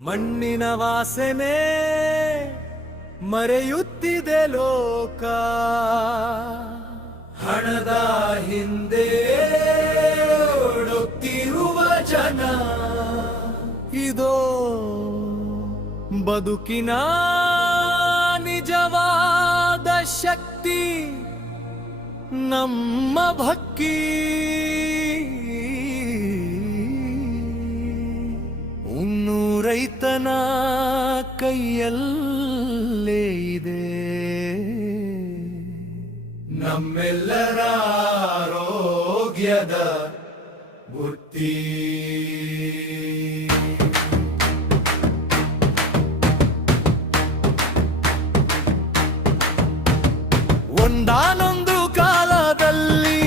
ಮಣ್ಣಿನ ವಾಸನೆ ಮರೆಯುತ್ತಿದೆ ಲೋಕ, ಹಣದ ಹಿಂದೆ ಓಡುತ್ತಿರುವ ಜನ. ಇದೋ ಬದುಕಿನ ನಿಜವಾದ ಶಕ್ತಿ, ನಮ್ಮ ಭಕ್ತಿ. ರೈತನ ಕೈಯಲ್ಲೇ ಇದೆ ನಮ್ಮೆಲ್ಲರ ಆರೋಗ್ಯದ ಬುತ್ತಿ. ಒಂದಾನೊಂದು ಕಾಲದಲ್ಲಿ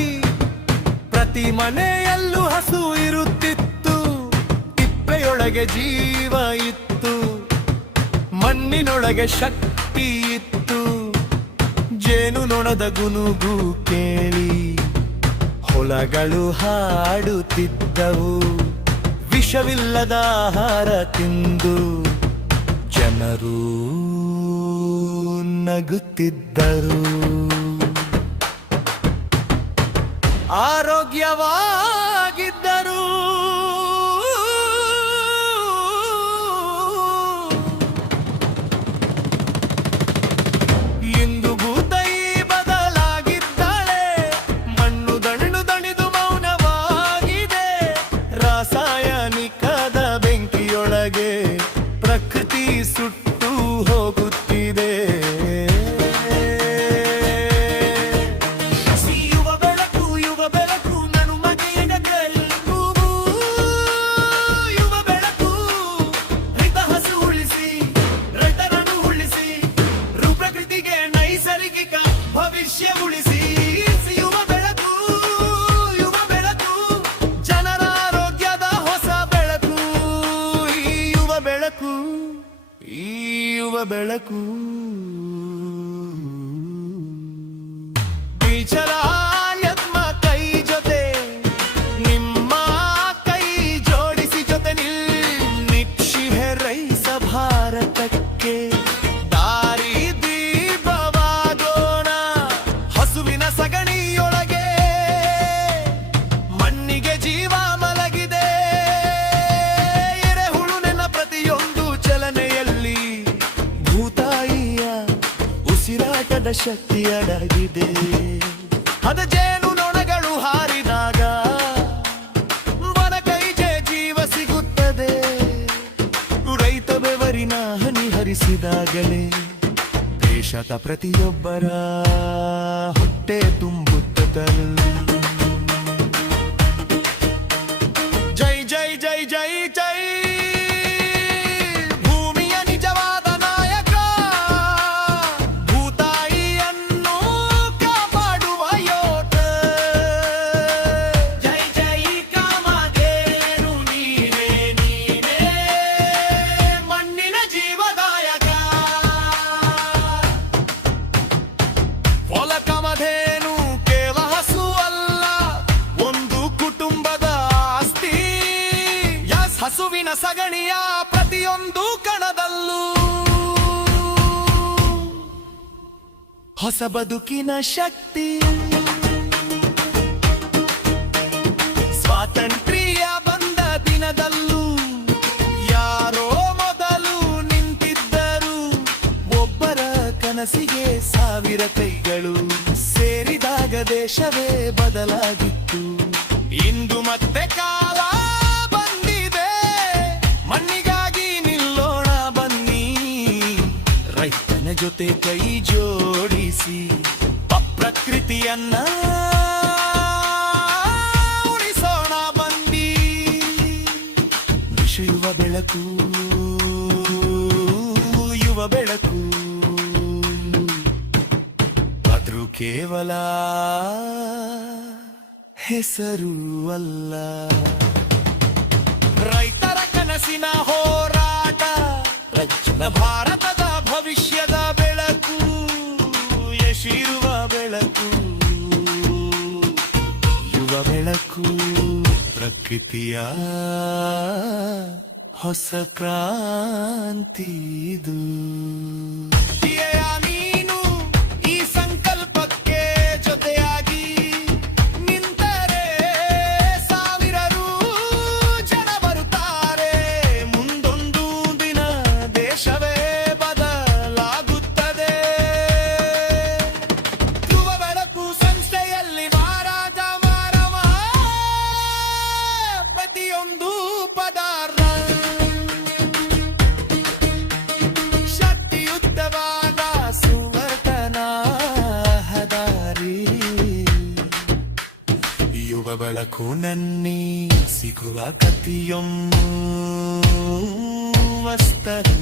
ಪ್ರತಿ ಮನೆಯಲ್ಲೂ ಹಸು ಇರುತ್ತಿತ್ತು, ತಿಪ್ಪೆಯೊಳಗೆ ಜೀವ ಇತ್ತು, ಮಣ್ಣಿನೊಳಗೆ ಶಕ್ತಿ ಇತ್ತು. ಜೇನು ನೊಣದ ಗುನುಗು ಕೇಳಿ ಹೊಲಗಳು ಹಾಡುತ್ತಿದ್ದವು, ವಿಷವಿಲ್ಲದ ಆಹಾರ ತಿಂದು ಜನರು ನಗುತ್ತಿದ್ದರು. ಆರೋಗ್ಯವಾಗಿದ್ದರು. ಇಂದು ಭೂತಾಯಿ ಬದಲಾಗಿದ್ದಾಳೆ, ಮಣ್ಣು ದಣಿದು ದಣಿದು ಮೌನವಾಗಿದೆ. ರಾಸಾಯನಿಕದ ಬೆಂಕಿಯೊಳಗೆ ಪ್ರಕೃತಿ ಸುಟ್ಟು ಹೋಗುತ್ತಿದೆ. ಭವಿಷ್ಯ ಉಳಿಸಿ ಯುವ ಬೆಳಕು, ಯುವ ಬೆಳಕು, ಜನರ ಆರೋಗ್ಯದ ಹೊಸ ಬೆಳಕು. ಈ ಯುವ ಬೆಳಕು, ಈ ಯುವ ಬೆಳಕು. ಬೀಜರ ಯತ್ಮ ಕೈ ಜೊತೆ ನಿಮ್ಮ ಕೈ ಜೋಡಿಸಿ ಜೊತೆ ನಿಕ್ಷಿಪೆ ರೈತ ಭಾರತಕ್ಕೆ ಸಗಣಿಯೊಳಗೆ ಮಣ್ಣಿಗೆ ಜೀವ ಮಲಗಿದೆ. ಎರೆಹುಳು ನೆನ ಪ್ರತಿಯೊಂದು ಚಲನೆಯಲ್ಲಿ ಭೂತಾಯಿಯ ಉಸಿರಾಟದ ಶಕ್ತಿ ಅಡಗಿದೆ. ಅದ ಜೇನು ನೊಣಗಳು ಹಾರಿದಾಗ ವನ ಕೈಜೆ ಜೀವ ಸಿಗುತ್ತದೆ. ರೈತ ಬೆವರಿನ ಹನಿ ಹರಿಸಿದಾಗಲೇ ದೇಶದ ಪ್ರತಿಯೊಬ್ಬರ ಹೊಟ್ಟೆ ತುಂಬುತ್ತದಲ್ಲ. ಜೈ ಜೈ ಜೈ ಜೈ ಜೈ ಭೂಮಿಯ ನಿಜವಾದ ನಾಯಕ, ಭೂತಾಯಿಯನ್ನು ಕಾಪಾಡುವ ಯೋಧ. ಜೈ ಜೈ ಕಾಮಧೇನು ನೀನೇ, ನೀನೇ ಮಣ್ಣಿನ ಜೀವದಾಯಕ. ಕಾಮಧೇನು ಕೇವಲ ಹಸು ಅಲ್ಲ, ಒಂದು ಕುಟುಂಬದ ಆಸ್ತಿ. ಹಸುವಿನ ಸಗಣಿಯ ಪ್ರತಿಯೊಂದು ಕಣದಲ್ಲೂ ಹೊಸ ಬದುಕಿನ ಶಕ್ತಿ. ಸ್ವಾತಂತ್ರ್ಯ ಬಂದ ದಿನದಲ್ಲೂ ಯಾರೋ ಮೊದಲು ನಿಂತಿದ್ದರು. ಒಬ್ಬರ ಕನಸಿಗೆ ಸಾವಿರ ಕೈಗಳು ಸೇರಿದಾಗ ದೇಶವೇ ಬದಲಾಗಿತ್ತು. ಇಂದು ಮತ್ತೆ ಕಾಲ ಬಂದಿದೆ, ಮಣ್ಣಿಗಾಗಿ ನಿಲ್ಲೋಣ ಬನ್ನಿ. ರೈತನ ಜೊತೆ ಕೈ ಜೋಡಿಸಿ ಪ್ರಕೃತಿಯನ್ನ ಉಳಿಸೋಣ ಬನ್ನಿ. ಯುವ ಬೆಳಕು, ಯುವ ಬೆಳಕು. ಆದ್ರೂ ಕೇವಲ ಹೆಸರು ಅಲ್ಲ, ರೈತರ ಕನಸಿನ ಹೋರಾಟ, ರಚನ ಭಾರತದ ಭವಿಷ್ಯದ ಬೆಳಕು. ಯಶಿರುವ ಬೆಳಕು, ಯುವ ಬೆಳಕು, ಪ್ರಕೃತಿಯ ಹೊಸ ಕ್ರಾಂತಿದು ಧ್ಯೇಯ ನೀನು ಈ ಸಂಕಲ್ಪಕ್ಕೆ ಜೊತೆಯಾಗಿ ನಿಂತರೆ ಸಾವಿರಾರು ಜನ ಬರುತ್ತಾರೆ ಮುಂದೊಂದು ದಿನ ದೇಶವೇ ಬದಲಾಗುತ್ತದೆ ಧ್ರುವ ಬೆಳಕು ಸಂಸ್ಥೆಯಲ್ಲಿ ಮಾರಾಟ ಮಾರವ ಪ್ರತಿಯೊಂದು ಪದಾರ್ಥ ಶಕ್ತಿಯುತವಾದ ಸುವರ್ಣನ ಹದಾರಿ ಯುವ ಬೆಳಕು ನನ್ನಿ ಸಿಗುವ ಕತಿಯೊಮ್ಮು ವಸ್ತರು